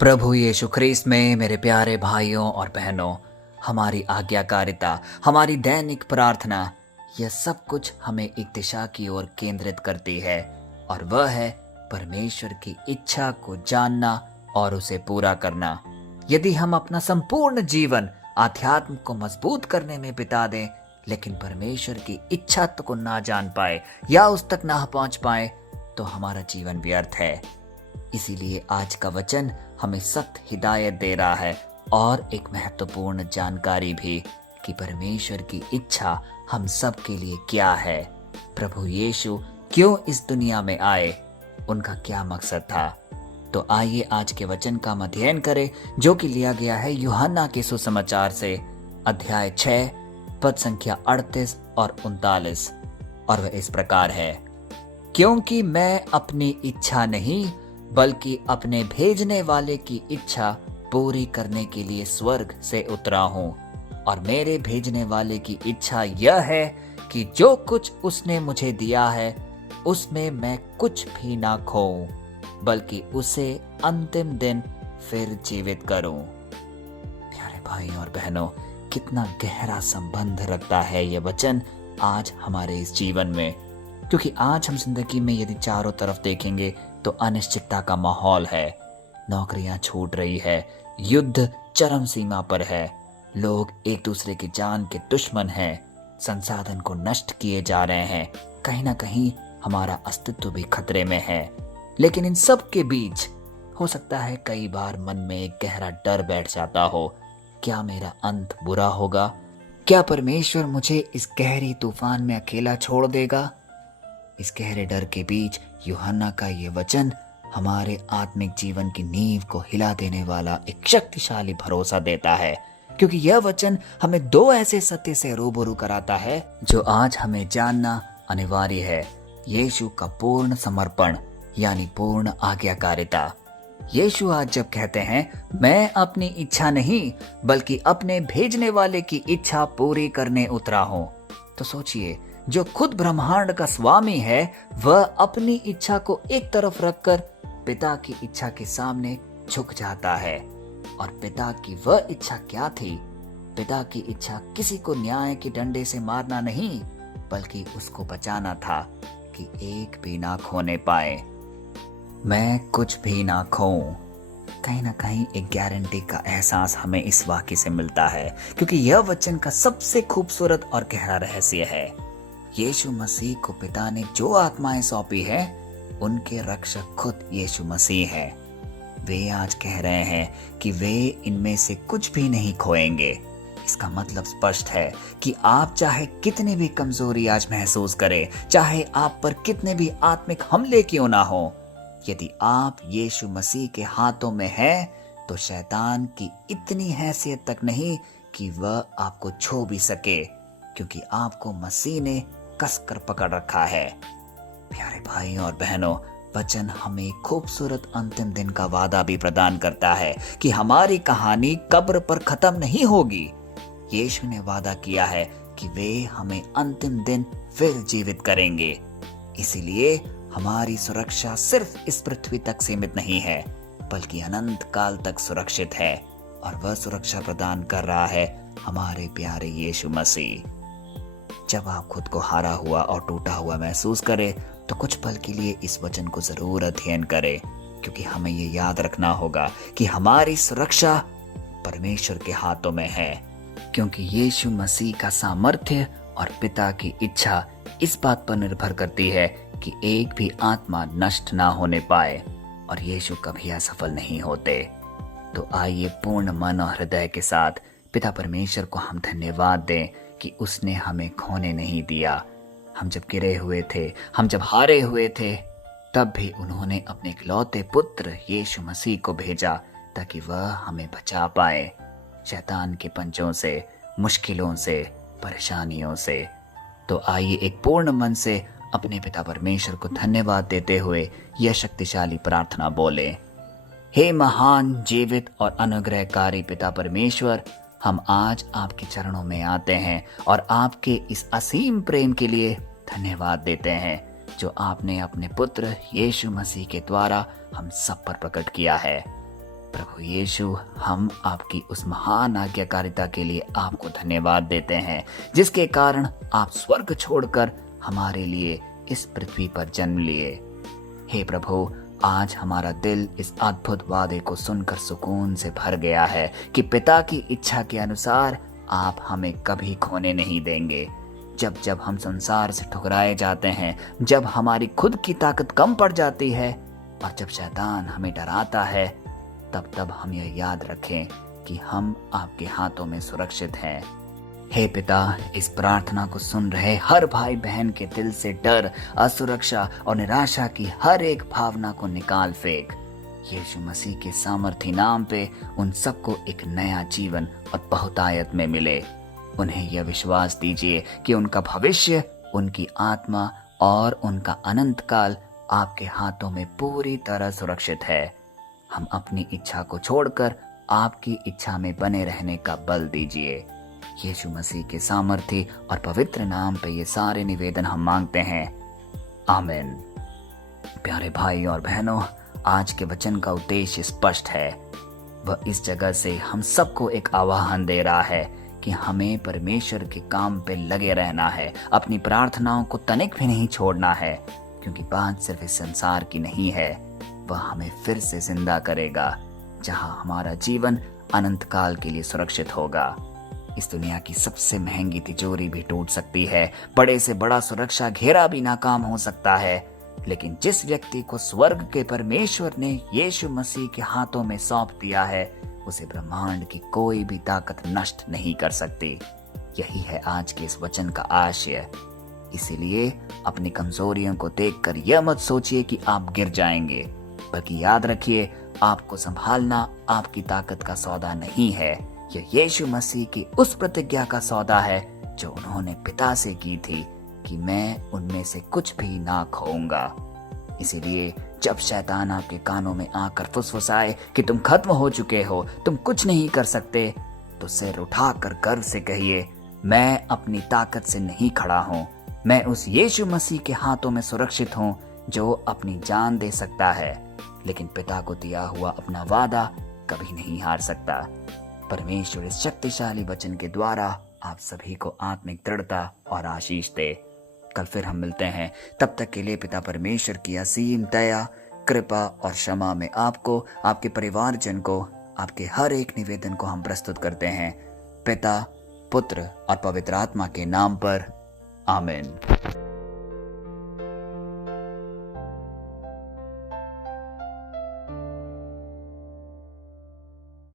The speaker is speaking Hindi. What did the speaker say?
प्रभु यीशु ख्रीस्त में मेरे प्यारे भाइयों और बहनों, हमारी आज्ञाकारिता, हमारी दैनिक प्रार्थना, यह सब कुछ हमें एक दिशा की ओर केंद्रित करती है और वह है परमेश्वर की इच्छा को जानना और उसे पूरा करना। यदि हम अपना संपूर्ण जीवन आध्यात्म को मजबूत करने में बिता दें, लेकिन परमेश्वर की इच्छा को ना जान पाए या उस तक ना पहुंच पाए, तो हमारा जीवन व्यर्थ है। इसीलिए आज का वचन हमें सख्त हिदायत दे रहा है और एक महत्वपूर्ण जानकारी भी कि परमेश्वर की इच्छा हम सब के लिए क्या है। प्रभु यीशु क्यों इस दुनिया में आए, उनका क्या मकसद था। तो आइए आज के वचन का हम अध्ययन करें, जो कि लिया गया है यूहन्ना के सुसमाचार से, अध्याय 6 पद संख्या 38 और 39, और वह इस प्रकार है। क्योंकि मैं अपनी इच्छा नहीं बल्कि अपने भेजने वाले की इच्छा पूरी करने के लिए स्वर्ग से उतरा हूँ, और मेरे भेजने वाले की इच्छा यह है कि जो कुछ उसने मुझे दिया है उसमें मैं कुछ भी ना खोऊं, बल्कि उसे अंतिम दिन फिर जीवित करूं। प्यारे भाई और बहनों, कितना गहरा संबंध रखता है यह वचन आज हमारे इस जीवन में, क्योंकि आज हम जिंदगी में यदि चारों तरफ देखेंगे तो अनिश्चितता का माहौल है। नौकरियां छूट रही है, युद्ध चरम सीमा पर है, लोग एक दूसरे की जान के दुश्मन हैं, संसाधन को नष्ट किए जा रहे हैं, कहीं ना कहीं हमारा अस्तित्व भी खतरे में है। लेकिन इन सब के बीच हो सकता है कई बार मन में एक गहरा डर बैठ जाता हो, क्या मेरा अंत बुरा होगा? क्या परमेश्वर मुझे इस गहरी तूफान में अकेला छोड़ देगा? इस गहरे डर के बीच यूहन्ना का ये वचन हमारे आत्मिक जीवन की नींव को हिला देने वाला एक शक्तिशाली भरोसा देता है, क्योंकि यह वचन हमें दो ऐसे सत्य से रूबरू कराता है जो आज हमें जानना अनिवार्य है। यीशु का पूर्ण समर्पण यानी पूर्ण आज्ञाकारिता। यीशु आज जब कहते हैं मैं अपनी इच्छा नहीं बल्कि अपने भेजने वाले की इच्छा पूरी करने उतरा हूं, तो सोचिए, जो खुद ब्रह्मांड का स्वामी है वह अपनी इच्छा को एक तरफ रखकर पिता की इच्छा के सामने झुक जाता है। और पिता की वह इच्छा क्या थी? पिता की इच्छा किसी को न्याय के डंडे से मारना नहीं, बल्कि उसको बचाना था कि एक भी ना खोने पाए। मैं कुछ भी ना खोऊं। कहीं ना कहीं एक गारंटी का एहसास हमें इस वाक्य से मिलता है, क्योंकि यह वचन का सबसे खूबसूरत और गहरा रहस्य है। यीशु मसीह को पिता ने जो आत्माएं सौंपी है, उनके रक्षक खुद यीशु मसीह है। वे आज कह रहे हैं कि वे इनमें से कुछ भी नहीं खोएंगे। इसका मतलब स्पष्ट है कि आप चाहे कितनी भी कमजोरी आज महसूस करें, चाहे आप पर कितने भी आत्मिक हमले क्यों ना हो, यदि आप यीशु मसीह के हाथों में हैं, तो शैतान की इतनी हैसियत तक नहीं कि वह आपको छू भी सके, क्योंकि आपको मसीह ने कसकर पकड़ रखा है। प्यारे भाई और बहनों, वचन हमें खूबसूरत अंतिम दिन का वादा भी प्रदान करता है कि हमारी कहानी कब्र पर खत्म नहीं होगी। यीशु ने वादा किया है कि वे हमें अंतिम दिन फिर जीवित करेंगे। इसीलिए हमारी सुरक्षा सिर्फ इस पृथ्वी तक सीमित नहीं है, बल्कि अनंत काल तक सुरक्षित है, और वह सुरक्षा प्रदान कर रहा है हमारे प्यारे यीशु मसीह। जब आप खुद को हारा हुआ और टूटा हुआ महसूस करें, तो कुछ पल के लिए इस वचन को जरूर अध्ययन करें, क्योंकि हमें ये याद रखना होगा कि हमारी सुरक्षा परमेश्वर के हाथों में है, क्योंकि यीशु मसीह का सामर्थ्य और पिता की इच्छा इस बात पर निर्भर करती है कि एक भी आत्मा नष्ट ना होने पाए, और यीशु कभी असफल नहीं होते। तो आइए पूर्ण मन और हृदय के साथ पिता परमेश्वर को हम धन्यवाद दें कि उसने हमें खोने नहीं दिया। हम जब गिरे हुए थे, हम जब हारे हुए थे, तब भी उन्होंने अपने इकलौते पुत्र यीशु मसीह को भेजा ताकि वह हमें बचा पाए शैतान के पंजों से, मुश्किलों से, परेशानियों से। तो आइए एक पूर्ण मन से अपने पिता परमेश्वर को धन्यवाद देते हुए यह शक्तिशाली प्रार्थना बोले। हे महान, जीवित और अनुग्रहकारी पिता परमेश्वर, हम आज आपके चरणों में आते हैं और आपके इस असीम प्रेम के लिए धन्यवाद देते हैं, जो आपने अपने पुत्र यीशु मसीह के द्वारा हम सब पर प्रकट किया है। प्रभु यीशु, हम आपकी उस महान आज्ञाकारिता के लिए आपको धन्यवाद देते हैं, जिसके कारण आप स्वर्ग छोड़कर हमारे लिए इस पृथ्वी पर जन्म लिए। हे प्रभु, आज हमारा दिल इस अद्भुत वादे को सुनकर सुकून से भर गया है कि पिता की इच्छा के अनुसार आप हमें कभी खोने नहीं देंगे। जब जब हम संसार से ठुकराए जाते हैं, जब हमारी खुद की ताकत कम पड़ जाती है और जब शैतान हमें डराता है, तब तब हम यह याद रखें कि हम आपके हाथों में सुरक्षित हैं। हे पिता, इस प्रार्थना को सुन रहे हर भाई बहन के दिल से डर, असुरक्षा और निराशा की हर एक भावना को निकाल फेंक। यीशु मसीह के सामर्थी नाम पे उन सबको एक नया जीवन और बहुतायत में मिले। उन्हें यह विश्वास दीजिए कि उनका भविष्य, उनकी आत्मा और उनका अनंत काल आपके हाथों में पूरी तरह सुरक्षित है। हम अपनी इच्छा को छोड़कर आपकी इच्छा में बने रहने का बल दीजिए। यीशु मसीह के सामर्थी और पवित्र नाम पे ये सारे निवेदन हम मांगते हैं, आमीन। प्यारे भाई और बहनों, आज के वचन का उद्देश्य स्पष्ट है। वह इस जगह से हम सबको एक आह्वान दे रहा है कि हमें परमेश्वर के काम पे लगे रहना है, अपनी प्रार्थनाओं को तनिक भी नहीं छोड़ना है, क्योंकि बात सिर्फ इस संसार की नहीं है। वह हमें फिर से जिंदा करेगा, जहां हमारा जीवन अनंत काल के लिए सुरक्षित होगा। इस दुनिया की सबसे महंगी तिजोरी भी टूट सकती है, बड़े से बड़ा सुरक्षा घेरा भी नाकाम हो सकता है, लेकिन जिस व्यक्ति को स्वर्ग के परमेश्वर ने यीशु मसीह के हाथों में सौंप दिया है, उसे ब्रह्मांड की कोई भी ताकत नष्ट नहीं कर सकती। यही है आज के इस वचन का आशय। इसीलिए अपनी कमजोरियों को देखकर यह मत सोचिए कि आप गिर जाएंगे, बल्कि याद रखिए, आपको संभालना आपकी ताकत का सौदा नहीं है। यह यीशु मसीह की उस प्रतिज्ञा का सौदा है जो उन्होंने पिता से की थी कि मैं उनमें से कुछ भी ना खोऊंगा। इसीलिए जब शैतान आपके कानों में आकर फुसफुसाए कि तुम खत्म हो चुके हो, तुम कुछ नहीं कर सकते, तो सिर उठाकर गर्व से कहिए, मैं अपनी ताकत से नहीं खड़ा हूँ, मैं उस यीशु मसीह के हाथों में सुरक्षित हूँ जो अपनी जान दे सकता है, लेकिन पिता को दिया हुआ अपना वादा कभी नहीं हार सकता। परमेश्वर इस शक्तिशाली वचन के द्वारा आप सभी को आत्मिक दृढ़ता और आशीष दे। कल फिर हम मिलते हैं, तब तक के लिए पिता परमेश्वर की असीम दया, कृपा और क्षमा में आपको, आपके परिवारजन को, आपके हर एक निवेदन को हम प्रस्तुत करते हैं, पिता, पुत्र और पवित्र आत्मा के नाम पर, आमीन।